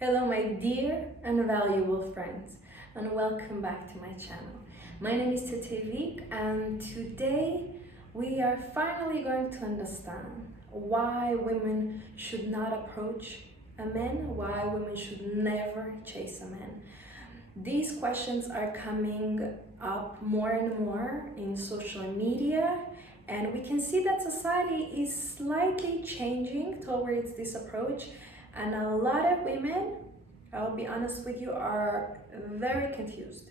Hello my dear and valuable friends, and welcome back to my channel. My name is Tetevik, and today we are finally going to understand why women should not approach a man, why women should never chase a man. These questions are coming up more and more in social media, and we can see that society is slightly changing towards this approach, and a lot of women, I'll be honest with you, are very confused,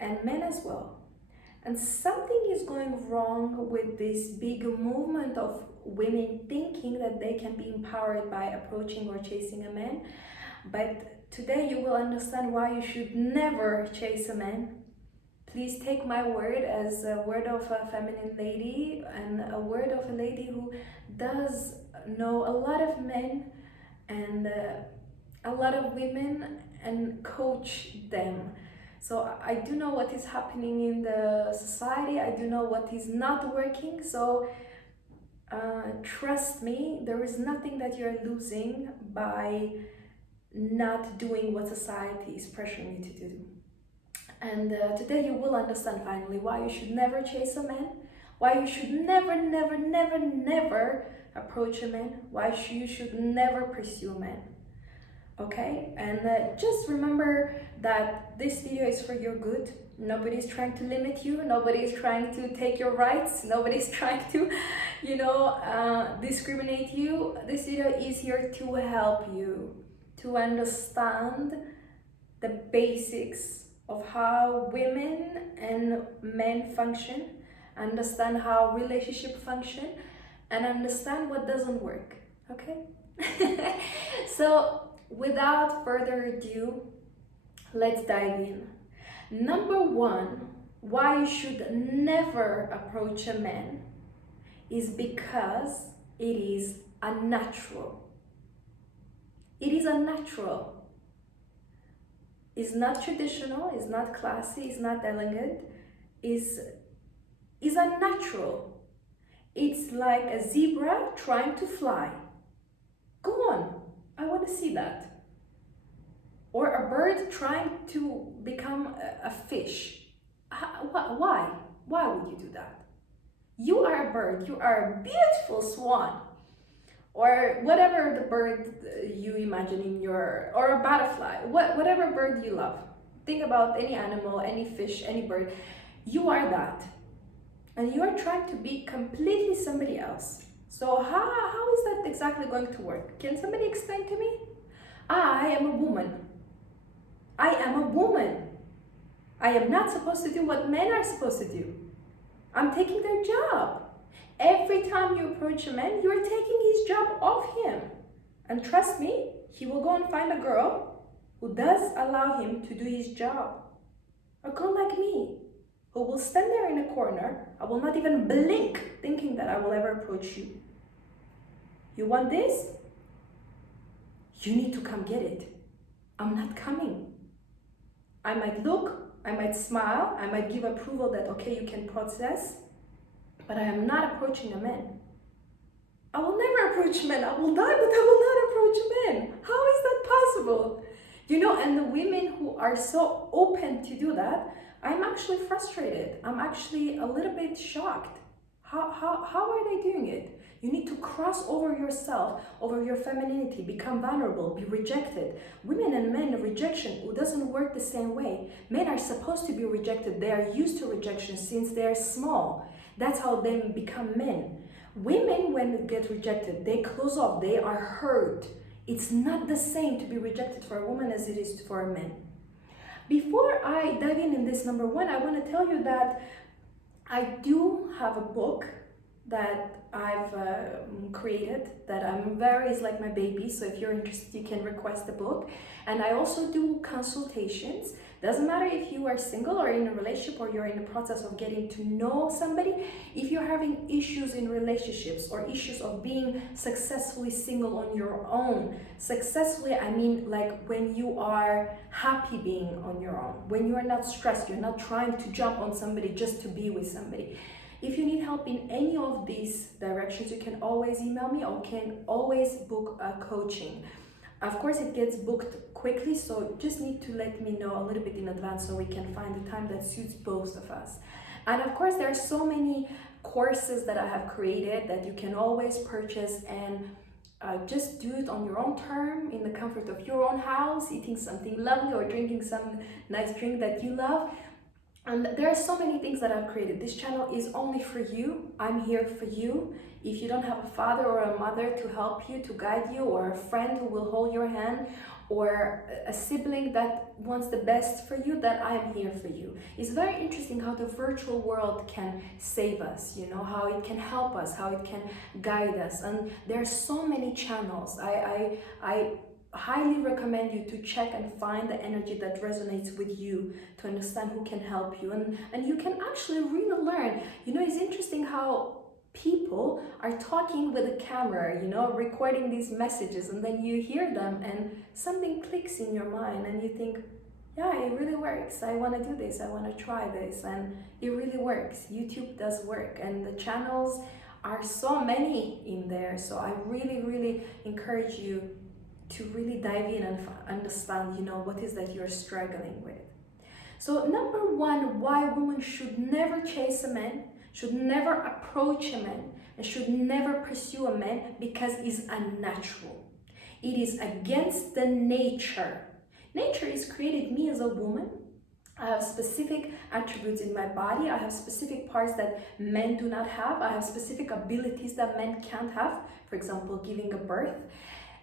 and men as well. And something is going wrong with this big movement of women thinking that they can be empowered by approaching or chasing a man. But today you will understand why you should never chase a man. Please take my word as a word of a feminine lady and a word of a lady who does know a lot of men and a lot of women and coach them. So I do know what is happening in the society. I do know what is not working. So trust me, there is nothing that you're losing by not doing what society is pressuring you to do. And today you will understand finally why you should never chase a man, why you should never approach a man, why you should never pursue a man. Okay, and just remember that this video is for your good. Nobody's trying to limit you, nobody's trying to take your rights, nobody's trying to discriminate you. This video is here to help you to understand the basics of how women and men function, understand how relationship function, and understand what doesn't work. Okay. So without further ado, let's dive in. Number one, why you should never approach a man is because it is unnatural. It is unnatural. It's not traditional, it's not classy, it's not elegant, is unnatural. It's like a zebra trying to fly. Go on, I want to see that. Or a bird trying to become a fish. Why? Why would you do that? You are a bird, you are a beautiful swan. Or whatever the bird you imagine in your, or a butterfly, whatever bird you love. Think about any animal, any fish, any bird. You are that. And you are trying to be completely somebody else. So how is that exactly going to work? Can somebody explain to me? I am a woman. I am a woman. I am not supposed to do what men are supposed to do. I'm taking their job. Every time you approach a man, you're taking his job off him. And trust me, he will go and find a girl who does allow him to do his job. A girl like me, who will stand there in a corner. I will not even blink thinking that I will ever approach you. You want this? You need to come get it. I'm not coming. I might look, I might smile, I might give approval that okay, you can process, but I am not approaching a man. I will never approach men. I will die, but I will not approach men. How is that possible? You know, and the women who are so open to do that, I'm actually frustrated. I'm actually a little bit shocked. How are they doing it? You need to cross over yourself, over your femininity, become vulnerable, be rejected. Women and men, rejection doesn't work the same way. Men are supposed to be rejected. They are used to rejection since they are small. That's how they become men. Women, when they get rejected, they close off, they are hurt. It's not the same to be rejected for a woman as it is for a man. Before I dive in this number one, I want to tell you that I do have a book that I've created that is like my baby. So if you're interested, you can request the book. And I also do consultations. Doesn't matter if you are single or in a relationship or you're in the process of getting to know somebody. If you're having issues in relationships or issues of being successfully single on your own, successfully, I mean like when you are happy being on your own, when you are not stressed, you're not trying to jump on somebody just to be with somebody. If you need help in any of these directions, you can always email me or can always book a coaching. Of course, it gets booked quickly, so just need to let me know a little bit in advance so we can find the time that suits both of us. And of course, there are so many courses that I have created that you can always purchase and just do it on your own term, in the comfort of your own house, eating something lovely or drinking some nice drink that you love. And there are so many things that I've created. This channel is only for you. I'm here for you. If you don't have a father or a mother to help you, to guide you, or a friend who will hold your hand, or a sibling that wants the best for you, that I am here for you. It's very interesting how the virtual world can save us, you know, how it can help us, how it can guide us. And there are so many channels. I highly recommend you to check and find the energy that resonates with you, to understand who can help you, and you can actually really learn. You know, it's interesting how people are talking with a camera, you know, recording these messages, and then you hear them and something clicks in your mind and you think, yeah, it really works. I want to do this. I want to try this. And it really works. YouTube does work, and the channels are so many in there. So I really encourage you to really dive in and understand, you know, what is that you're struggling with. So number one, why women should never chase a man, should never approach a man, and should never pursue a man, because it's unnatural. It is against the nature. Nature has created me as a woman. I have specific attributes in my body. I have specific parts that men do not have. I have specific abilities that men can't have. For example, giving a birth.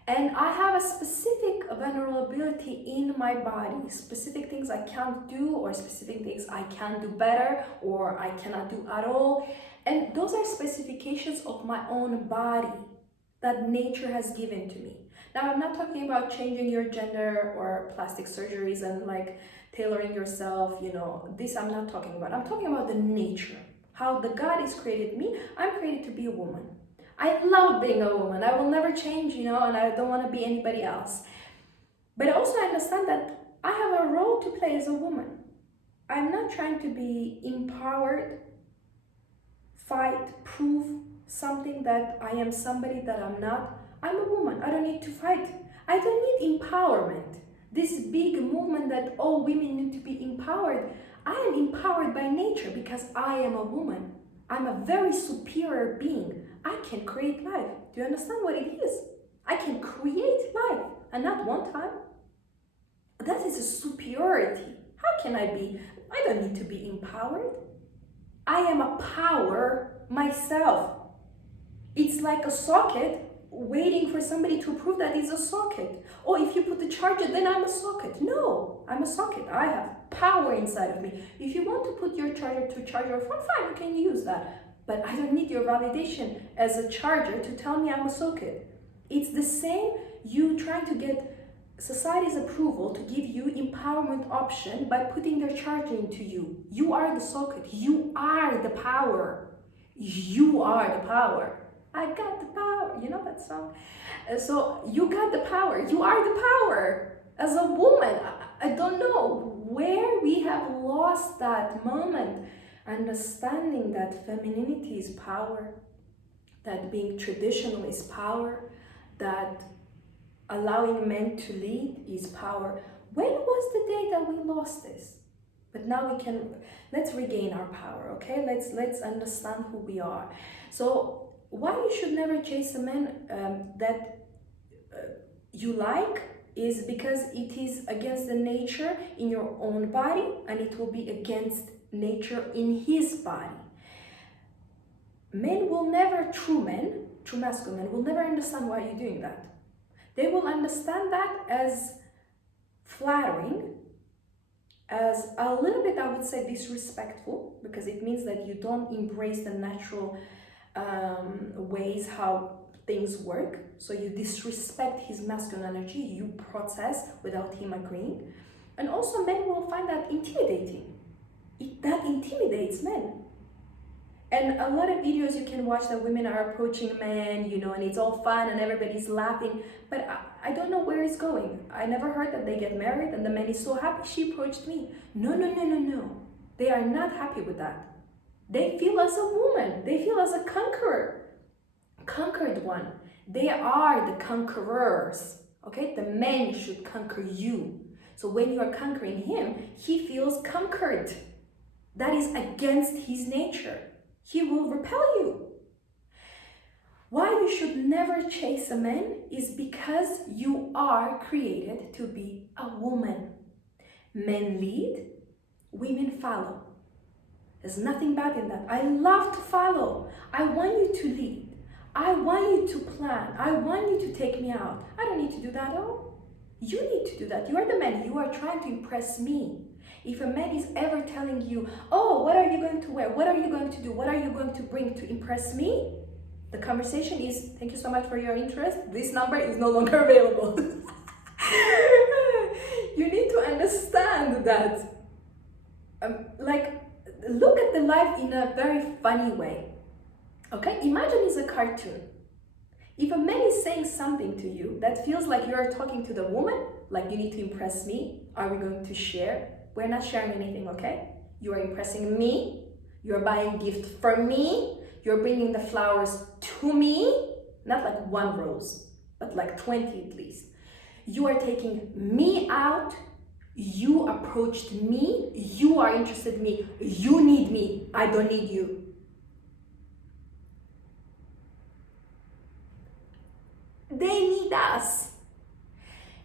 And I have a specific vulnerability in my body, specific things I can't do, or specific things I can do better, or I cannot do at all. And those are specifications of my own body that nature has given to me. Now, I'm not talking about changing your gender or plastic surgeries and like tailoring yourself, you know, this I'm not talking about. I'm talking about the nature, how the God has created me. I'm created to be a woman. I love being a woman. I will never change, you know, and I don't want to be anybody else. But also I understand that I have a role to play as a woman. I'm not trying to be empowered, fight, prove something that I am somebody that I'm not. I'm a woman. I don't need to fight. I don't need empowerment. This big movement that all women need to be empowered. I am empowered by nature because I am a woman. I'm a very superior being. I can create life. Do you understand what it is? I can create life, and not one time. That is a superiority. How can I be? I don't need to be empowered. I am a power myself. It's like a socket waiting for somebody to prove that it's a socket. Or if you put the charger, then I'm a socket. No, I'm a socket. I have power inside of me. If you want to put your charger to charge your phone, fine, you can use that. But I don't need your validation as a charger to tell me I'm a socket. It's the same, you trying to get society's approval to give you empowerment option by putting their charger into you. You are the socket. You are the power. You are the power. I got the power. You know that song? So you got the power. You are the power. As a woman, I don't know where we have lost that moment. Understanding that femininity is power, that being traditional is power, that allowing men to lead is power. When was the day that we lost this? But now we can, let's regain our power, okay? Let's understand who we are. So why you should never chase a man that you like is because it is against the nature in your own body, and it will be against nature in his body. Men will never, true masculine men, will never understand why you're doing that. They will understand that as flattering, as a little bit, I would say, disrespectful, because it means that you don't embrace the natural ways how things work. So you disrespect his masculine energy, you protest without him agreeing. And also men will find that intimidating. That intimidates men. And a lot of videos you can watch that women are approaching men, you know, and it's all fun and everybody's laughing. But I don't know where it's going. I never heard that they get married and the man is so happy she approached me. No. They are not happy with that. They feel as a woman. They feel as a conqueror. Conquered one. They are the conquerors. Okay, the man should conquer you. So when you are conquering him, he feels conquered. That is against his nature. He will repel you. Why you should never chase a man is because you are created to be a woman. Men lead, women follow. There's nothing bad in that. I love to follow. I want you to lead. I want you to plan. I want you to take me out. I don't need to do that at all. You need to do that. You are the man. You are trying to impress me. If a man is ever telling you, oh, what are you going to wear? What are you going to do? What are you going to bring to impress me? The conversation is, thank you so much for your interest. This number is no longer available. You need to understand that. Look at the life in a very funny way. Okay, imagine it's a cartoon. If a man is saying something to you that feels like you're talking to the woman, like you need to impress me, are we going to share? We're not sharing anything, okay? You are impressing me, you're buying gift for me, you're bringing the flowers to me, not like one rose, but like 20 at least. You are taking me out, you approached me, you are interested in me, you need me, I don't need you. They need us.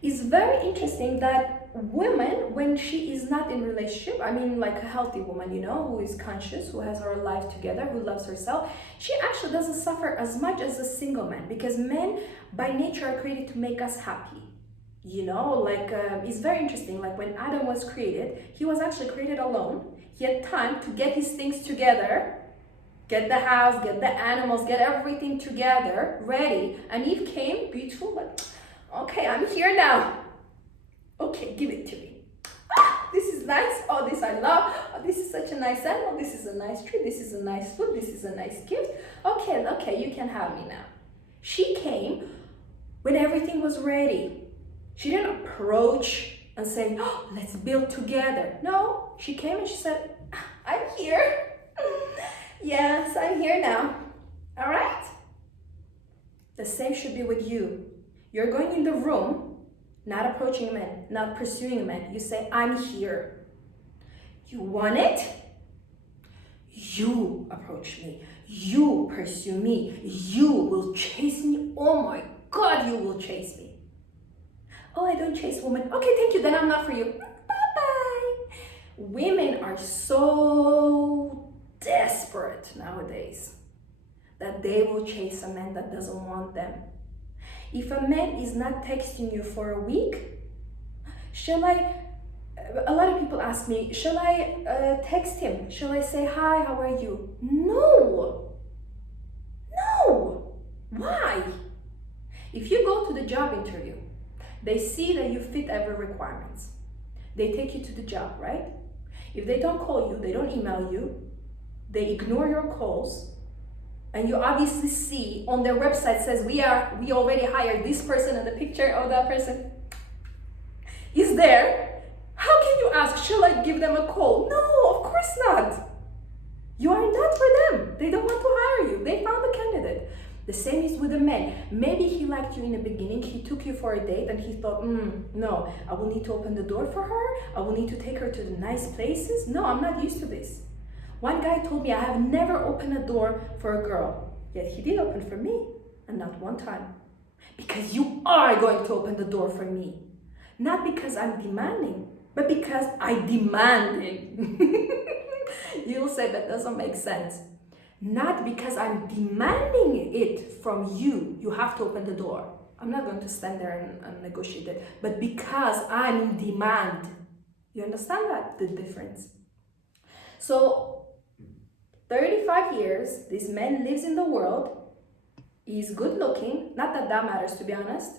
It's very interesting that women, when she is not in relationship, I mean like a healthy woman, you know, who is conscious, who has her life together, who loves herself, she actually doesn't suffer as much as a single man, because men by nature are created to make us happy. You know, it's very interesting, like when Adam was created, he was actually created alone. He had time to get his things together, get the house, get the animals, get everything together, ready. And Eve came, beautiful, like, okay, I'm here now. Okay, give it to me. Ah, this is nice. Oh, this I love. Oh, this is such a nice animal. This is a nice tree. This is a nice food. This is a nice gift. Okay, you can have me now. She came when everything was ready. She didn't approach and say, oh, let's build together. No, she came and she said, I'm here. Yes, I'm here now. All right? The same should be with you. You're going in the room, not approaching a man, not pursuing a man. You say, I'm here. You want it? You approach me. You pursue me. You will chase me. Oh my God, you will chase me. Oh, I don't chase women. Okay, thank you. Then I'm not for you. Bye-bye. Women are so desperate nowadays that they will chase a man that doesn't want them. If a man is not texting you for a week, a lot of people ask me, shall I text him? Shall I say, hi, how are you? No. Why? If you go to the job interview, they see that you fit every requirement. They take you to the job, right? If they don't call you, they don't email you, they ignore your calls, and you obviously see on their website says we already hired this person, and the picture of that person is there. How can you ask, shall I give them a call? No, of course not. You are not for them. They don't want to hire you. They found a candidate. The same is with a man. Maybe he liked you in the beginning, he took you for a date and he thought, no, I will need to open the door for her, I will need to take her to the nice places. No, I'm not used to this. One guy told me I have never opened a door for a girl, yet he did open for me, and not one time. Because you are going to open the door for me. Not because I'm demanding, but because I'm demanding. You'll say that doesn't make sense. Not because I'm demanding it from you, you have to open the door. I'm not going to stand there and negotiate it, but because I'm in demand. You understand that, the difference? So, 35 years, this man lives in the world, he's good looking, not that that matters to be honest.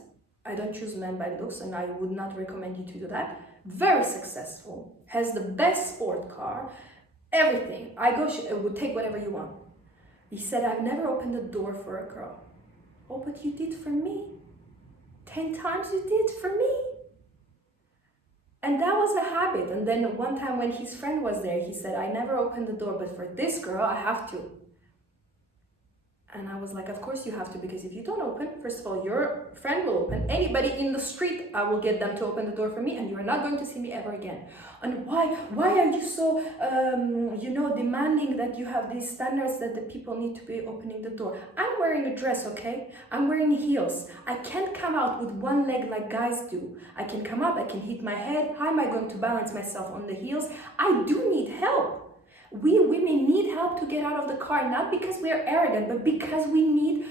I don't choose men by looks and I would not recommend you to do that. Very successful, has the best sport car, everything. I would take whatever you want. He said, I've never opened the door for a girl. Oh, but you did for me. 10 times you did for me. And that was a habit. And then one time when his friend was there, he said, I never opened the door, but for this girl, I have to. And I was like, of course you have to, because if you don't open, first of all, your friend will open. Anybody in the street, I will get them to open the door for me, and you're not going to see me ever again. And why are you so, demanding that you have these standards that the people need to be opening the door? I'm wearing a dress, okay? I'm wearing heels. I can't come out with one leg like guys do. I can come out, I can hit my head. How am I going to balance myself on the heels? I do need help. We women need help to get out of the car, not because we are arrogant, but because we need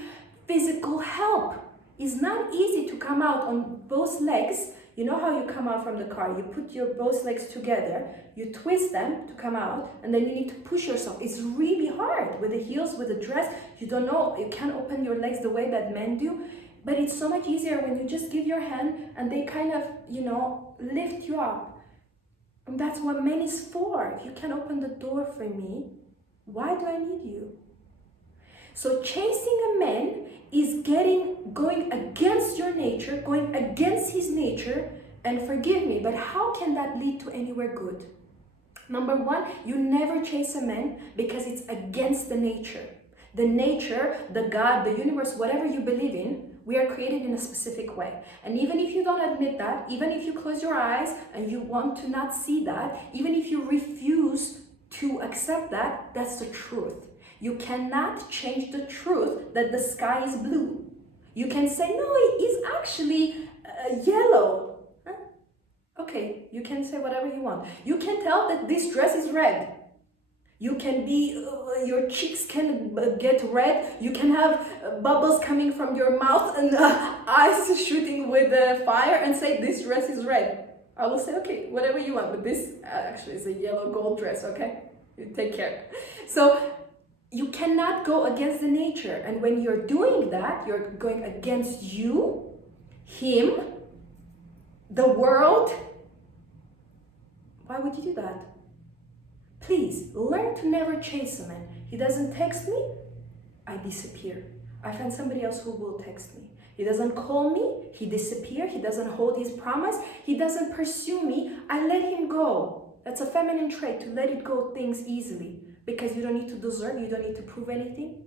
physical help. It's not easy to come out on both legs. You know how you come out from the car? You put your both legs together, you twist them to come out, and then you need to push yourself. It's really hard with the heels, with the dress. You don't know, you can't open your legs the way that men do. But it's so much easier when you just give your hand and they kind of, lift you up. And that's what men is for. If you can open the door for me, why do I need you? So chasing a man is going against your nature, going against his nature, and forgive me, but how can that lead to anywhere good? Number one, you never chase a man because it's against the nature. The nature, the God, the universe, whatever you believe in, we are created in a specific way. And even if you don't admit that, even if you close your eyes and you want to not see that, even if you refuse to accept that, that's the truth. You cannot change the truth that the sky is blue. You can say, no, it is actually yellow. Huh? Okay, you can say whatever you want. You can tell that this dress is red. You can your cheeks can get red. You can have bubbles coming from your mouth and eyes shooting with fire and say, this dress is red. I will say, okay, whatever you want, but this actually is a yellow gold dress, okay? You take care. So you cannot go against the nature. And when you're doing that, you're going against you, him, the world. Why would you do that? Please, learn to never chase a man. He doesn't text me, I disappear. I find somebody else who will text me. He doesn't call me, he disappears. He doesn't hold his promise. He doesn't pursue me, I let him go. That's a feminine trait, to let it go things easily. Because you don't need to deserve, you don't need to prove anything.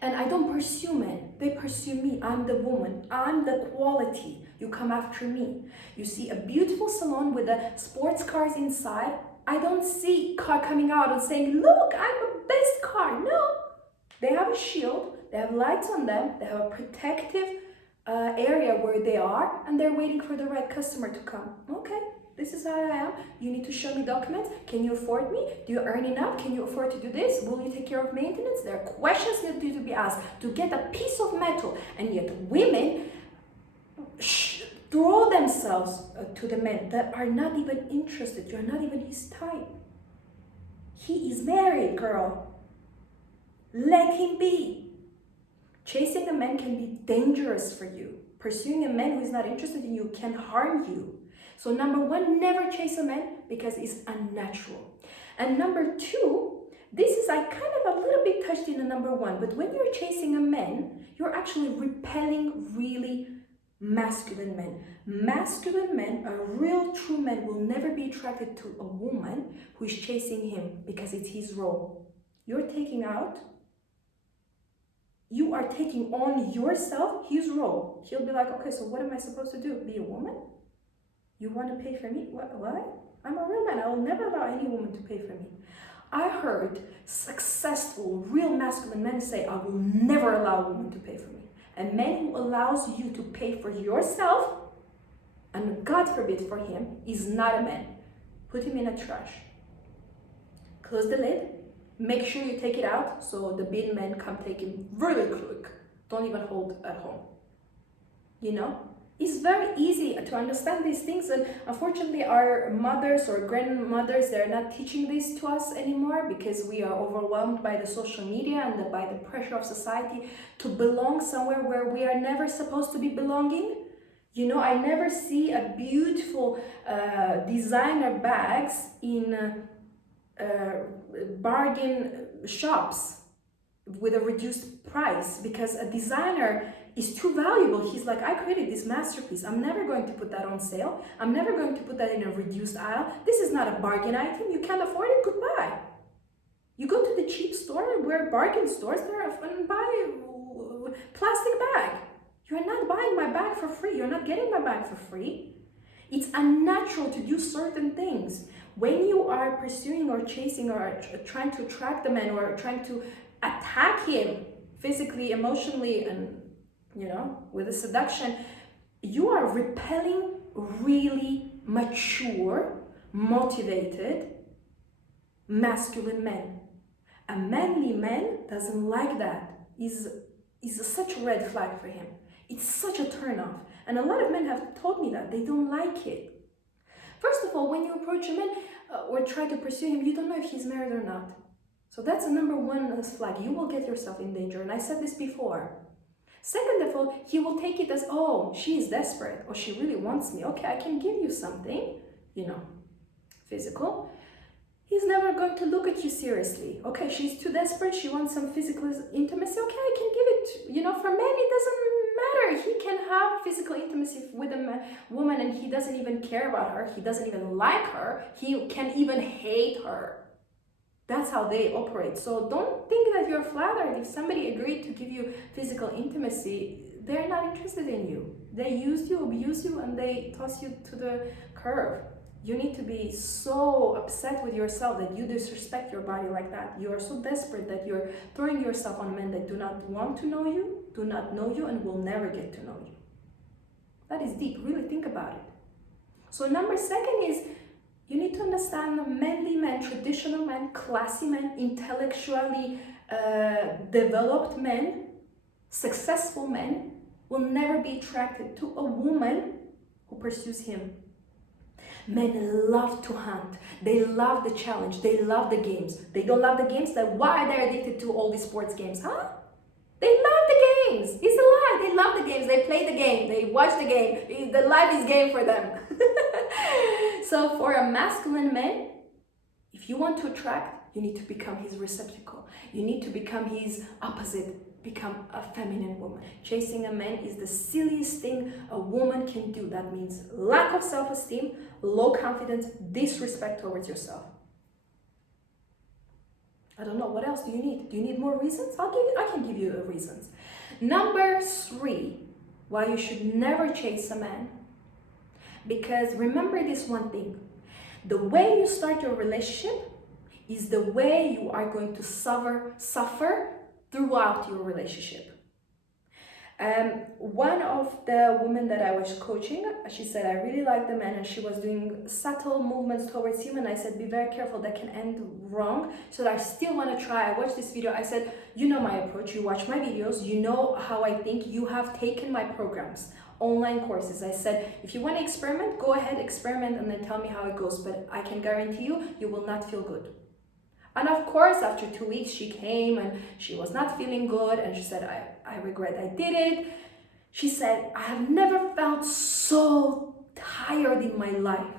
And I don't pursue men, they pursue me. I'm the woman, I'm the quality. You come after me. You see a beautiful salon with the sports cars inside. I don't see car coming out and saying, look, I'm the best car. No, they have a shield, they have lights on them, they have a protective area where they are, and they're waiting for the right customer to come. Okay, this is how I am. You need to show me documents. Can you afford me? Do you earn enough? Can you afford to do this? Will you take care of maintenance? There are questions that need to be asked to get a piece of metal, and yet women throw themselves to the men that are not even interested. You're not even his type. He is married, girl. Let him be. Chasing a man can be dangerous for you. Pursuing a man who is not interested in you can harm you. So number one, never chase a man because it's unnatural. And number two, this is, I kind of a little bit touched in the number one, but when you're chasing a man, you're actually repelling really masculine men. Masculine men, a real true man, will never be attracted to a woman who is chasing him because it's his role. You are taking on yourself his role. He'll be like, okay, so what am I supposed to do? Be a woman? You want to pay for me? What? I'm a real man. I will never allow any woman to pay for me. I heard successful, real masculine men say, I will never allow a woman to pay for me. A man who allows you to pay for yourself, and God forbid for him, is not a man. Put him in a trash. Close the lid. Make sure you take it out so the bin men come take him really quick. Don't even hold at home. You know? It's very easy to understand these things, and unfortunately our mothers or grandmothers, they're not teaching this to us anymore because we are overwhelmed by the social media and by the pressure of society to belong somewhere where we are never supposed to be belonging. You know, I never see a beautiful designer bags in bargain shops with a reduced price because a designer is too valuable. He's like, I created this masterpiece. I'm never going to put that on sale. I'm never going to put that in a reduced aisle. This is not a bargain item. You can't afford it. Goodbye. You go to the cheap store, where bargain stores, and buy a plastic bag. You're not buying my bag for free. You're not getting my bag for free. It's unnatural to do certain things. When you are pursuing or chasing or trying to attract the man or trying to attack him physically, emotionally, and with a seduction, you are repelling really mature, motivated, masculine men. A manly man doesn't like that. Is such a red flag for him. It's such a turn-off. And a lot of men have told me that they don't like it. First of all, when you approach a man or try to pursue him, you don't know if he's married or not. So that's the number one flag. You will get yourself in danger. And I said this before. Second of all, he will take it as, oh, she is desperate or she really wants me. Okay, I can give you something, physical. He's never going to look at you seriously. Okay, she's too desperate. She wants some physical intimacy. Okay, I can give it. For men, it doesn't matter. He can have physical intimacy with a woman and he doesn't even care about her. He doesn't even like her. He can even hate her. That's how they operate. So don't think that you're flattered. If somebody agreed to give you physical intimacy, they're not interested in you. They use you, abuse you, and they toss you to the curb. You need to be so upset with yourself that you disrespect your body like that. You are so desperate that you're throwing yourself on men that do not want to know you, do not know you, and will never get to know you. That is deep. Really think about it. So number second is, you need to understand that manly men, traditional men, classy men, intellectually developed men, successful men will never be attracted to a woman who pursues him. Men love to hunt. They love the challenge. They love the games. They don't love the games. Why are they addicted to all these sports games? Huh? They love the games. It's a lie. They love the games. They play the game. They watch the game. The life is game for them. So for a masculine man, if you want to attract, you need to become his receptacle. You need to become his opposite, become a feminine woman. Chasing a man is the silliest thing a woman can do. That means lack of self-esteem, low confidence, disrespect towards yourself. I don't know, what else do you need? Do you need more reasons? I can give you the reasons. Number 3, why you should never chase a man. Because remember this one thing, the way you start your relationship is the way you are going to suffer throughout your relationship. One of the women that I was coaching, she said, I really like the man, and she was doing subtle movements towards him, and I said, be very careful, that can end wrong. So I still want to try. I watched this video. I said, you know my approach, you watch my videos, you know how I think, you have taken my programs, online courses. I said, if you want to experiment, go ahead, experiment, and then tell me how it goes, but I can guarantee you, you will not feel good. And of course, after 2 weeks, she came and she was not feeling good. And she said, I regret I did it. She said, I have never felt so tired in my life.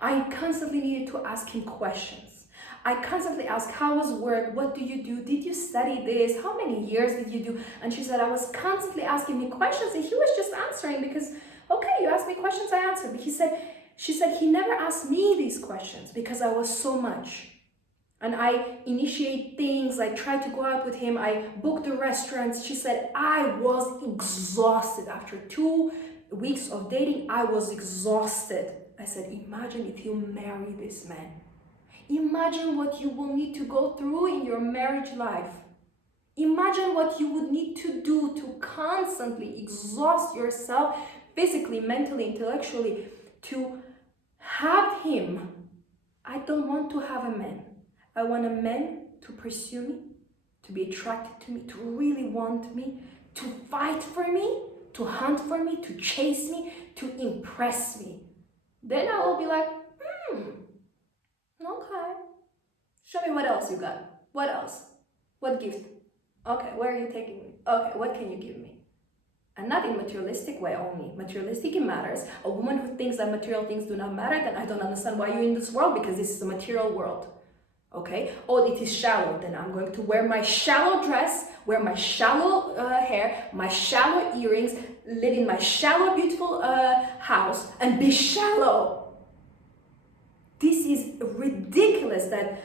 I constantly needed to ask him questions. I constantly asked, how was work? What do you do? Did you study this? How many years did you do? And she said, I was constantly asking me questions and he was just answering because, okay, you asked me questions, I answered. But she said, he never asked me these questions because I was so much. And I initiate things, I try to go out with him, I book the restaurants. She said, I was exhausted. After 2 weeks of dating, I was exhausted. I said, imagine if you marry this man. Imagine what you will need to go through in your marriage life. Imagine what you would need to do to constantly exhaust yourself physically, mentally, intellectually, to have him. I don't want to have a man. I want a man to pursue me, to be attracted to me, to really want me, to fight for me, to hunt for me, to chase me, to impress me. Then I will be like, okay. Show me what else you got. What else? What gift? Okay, where are you taking me? Okay, what can you give me? And not in materialistic way only. Materialistic, it matters. A woman who thinks that material things do not matter, then I don't understand why you're in this world, because this is a material world. Okay, oh, it is shallow, then I'm going to wear my shallow dress, wear my shallow hair, my shallow earrings, live in my shallow, beautiful house, and be shallow. This is ridiculous that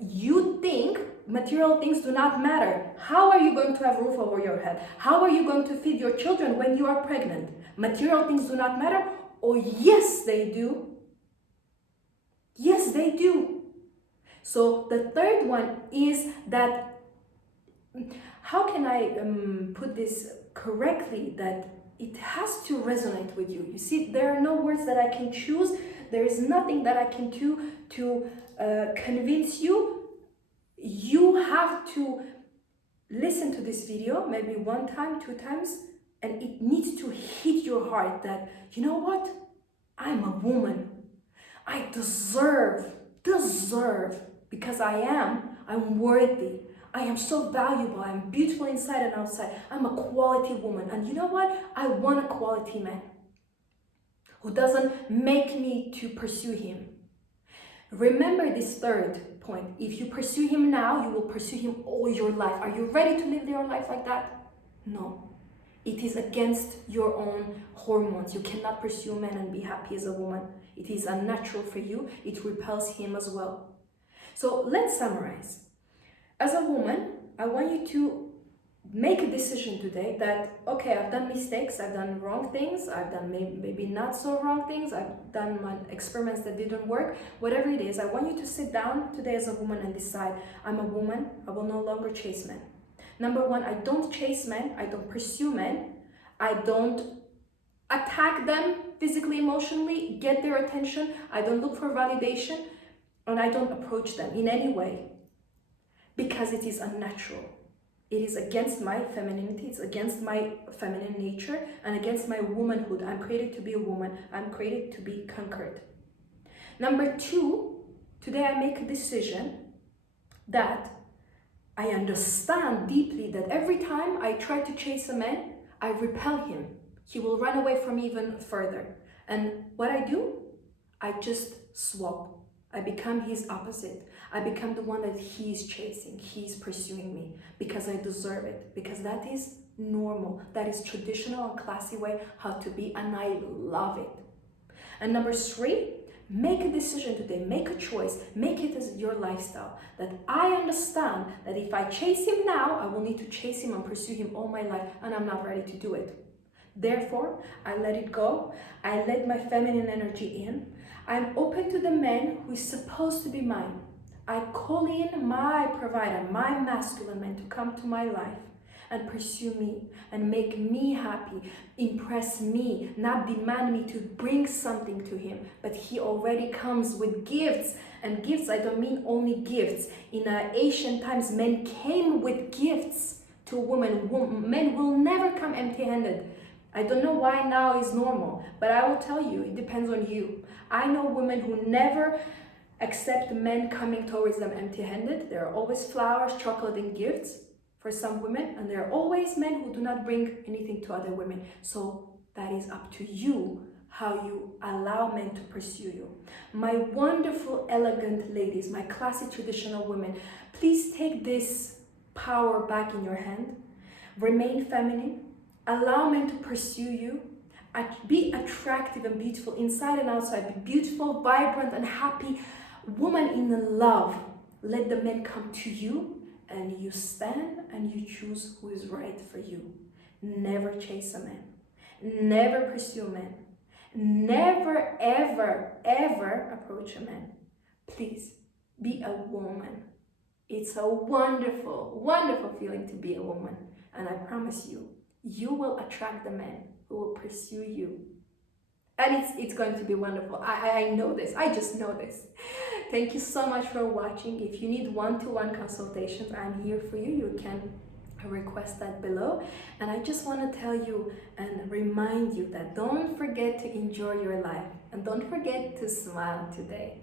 you think material things do not matter. How are you going to have a roof over your head? How are you going to feed your children when you are pregnant? Material things do not matter? Or yes, they do. Yes, they do. So the third one is that, how can I put this correctly, that it has to resonate with you. You see, there are no words that I can choose. There is nothing that I can do to convince you. You have to listen to this video maybe 1 time, 2 times, and it needs to hit your heart that, you know what? I'm a woman. I deserve, because I'm worthy. I am so valuable. I'm beautiful inside and outside. I'm a quality woman. And you know what? I want a quality man who doesn't make me to pursue him. Remember this third point. If you pursue him now, you will pursue him all your life. Are you ready to live your life like that? No. It is against your own hormones. You cannot pursue a man and be happy as a woman. It is unnatural for you. It repels him as well. So let's summarize. As a woman, I want you to make a decision today that, okay, I've done mistakes, I've done wrong things, I've done maybe not so wrong things, I've done my experiments that didn't work, whatever it is, I want you to sit down today as a woman and decide, I'm a woman, I will no longer chase men. Number 1, I don't chase men, I don't pursue men, I don't attack them physically, emotionally, get their attention, I don't look for validation, and I don't approach them in any way, because it is unnatural. It is against my femininity, it's against my feminine nature, and against my womanhood. I'm created to be a woman, I'm created to be conquered. Number 2, today I make a decision that I understand deeply that every time I try to chase a man, I repel him. He will run away from me even further. And what I do? I just swap. I become his opposite. I become the one that he's chasing, he's pursuing me, because I deserve it, because that is normal, that is traditional and classy way how to be, and I love it. And number 3, make a decision today, make a choice, make it as your lifestyle, that I understand that if I chase him now, I will need to chase him and pursue him all my life, and I'm not ready to do it. Therefore, I let it go, I let my feminine energy in, I'm open to the man who is supposed to be mine. I call in my provider, my masculine man, to come to my life and pursue me and make me happy, impress me, not demand me to bring something to him, but he already comes with gifts. And gifts, I don't mean only gifts. In ancient times, men came with gifts to a woman. Men will never come empty-handed. I don't know why now is normal, but I will tell you, it depends on you. I know women who never accept men coming towards them empty-handed. There are always flowers, chocolate, and gifts for some women, and there are always men who do not bring anything to other women. So that is up to you, how you allow men to pursue you. My wonderful, elegant ladies, my classy, traditional women, please take this power back in your hand. Remain feminine. Allow men to pursue you. Be attractive and beautiful inside and outside. Be beautiful, vibrant, and happy woman in love. Let the men come to you, and you stand and you choose who is right for you. Never chase a man. Never pursue a man. Never, ever, ever approach a man. Please be a woman. It's a wonderful, wonderful feeling to be a woman. And I promise you, you will attract the men who will pursue you. And it's going to be wonderful. I know this. I just know this. Thank you so much for watching. If you need one-to-one consultations, I'm here for you. You can request that below. And I just want to tell you and remind you that don't forget to enjoy your life. And don't forget to smile today.